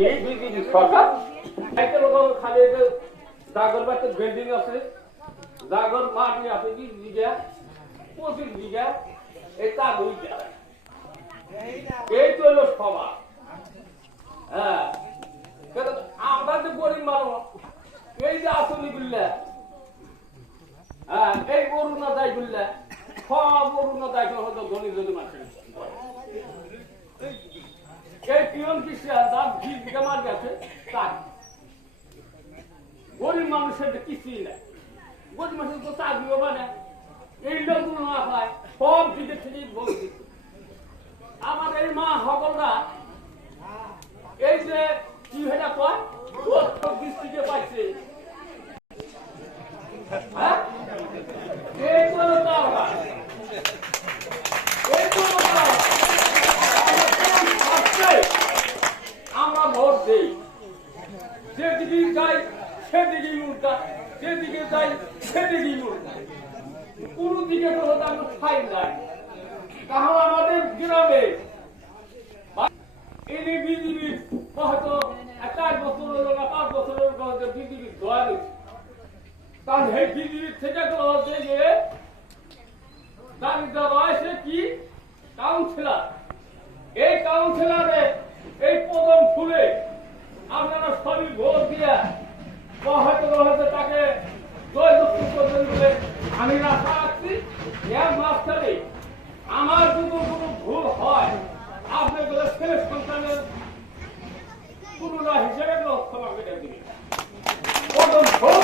এই বিজেপি সরকার একটা লোক খালি জাগর বাড়িতে বিল্ডিং আছে, জাগর মাটি আছে 20 বিঘা 25 বিঘা, এই তার দুইটা, এই তো হলো সমাজ। হ্যাঁ, আমরা যে গরিব মানুষ, এই যে আসনি গুল্লা, হ্যাঁ, এই অরুণোদয় গুল্লা, সব অরুণোদয় হয়তো ধনী ধনী মানুষের। এই পিয়ন খ্রিস্টান তার 20 বিঘা মাটি আছে, তার গরিব মানুষের কিছুই নাই। গরিব মানুষের তো চাকরিও মানে এই লোকগুলো না পায়, সব দিকে থেকে বলছি। আমার এই মা সকলরা এই যে কি এটা কয় 20 থেকে পাইছে, হ্যাঁ, এই কোনো তাওরা, এই কোনো তাওরা আমরা ভোট দেই, যেদিকে যাই সেদিকেই উল্টা, যেদিকে যাই সেদিকেই উল্টা, কোন দিকে তো আমরা খাই নাই। তাহলে আমাদের গ্রামে এই বিজেপি হয়তো 4 বছর হলো না 5 বছর হলো বিজেপি দয়া দিচ্ছে, কারণ এই বিজেপি থেকে হচ্ছে যে দাঁড়িয়ে রয়েছে কি কাউন্সিলর, এই কাউন্সিলরে এই প্রথম ফুলে আপনারা সবই ভোট দিয়ে হয়তো তাকে জয়যুক্ত করবেন বলে আমি আশা রাখছি। এর মাঝখানে আমার যদি কোনো ভুল হয় আপনাদের ছেলে সন্তানের পুরোটা হিসেবে ক্ষমা করে দিবেন। প্রথম ভোট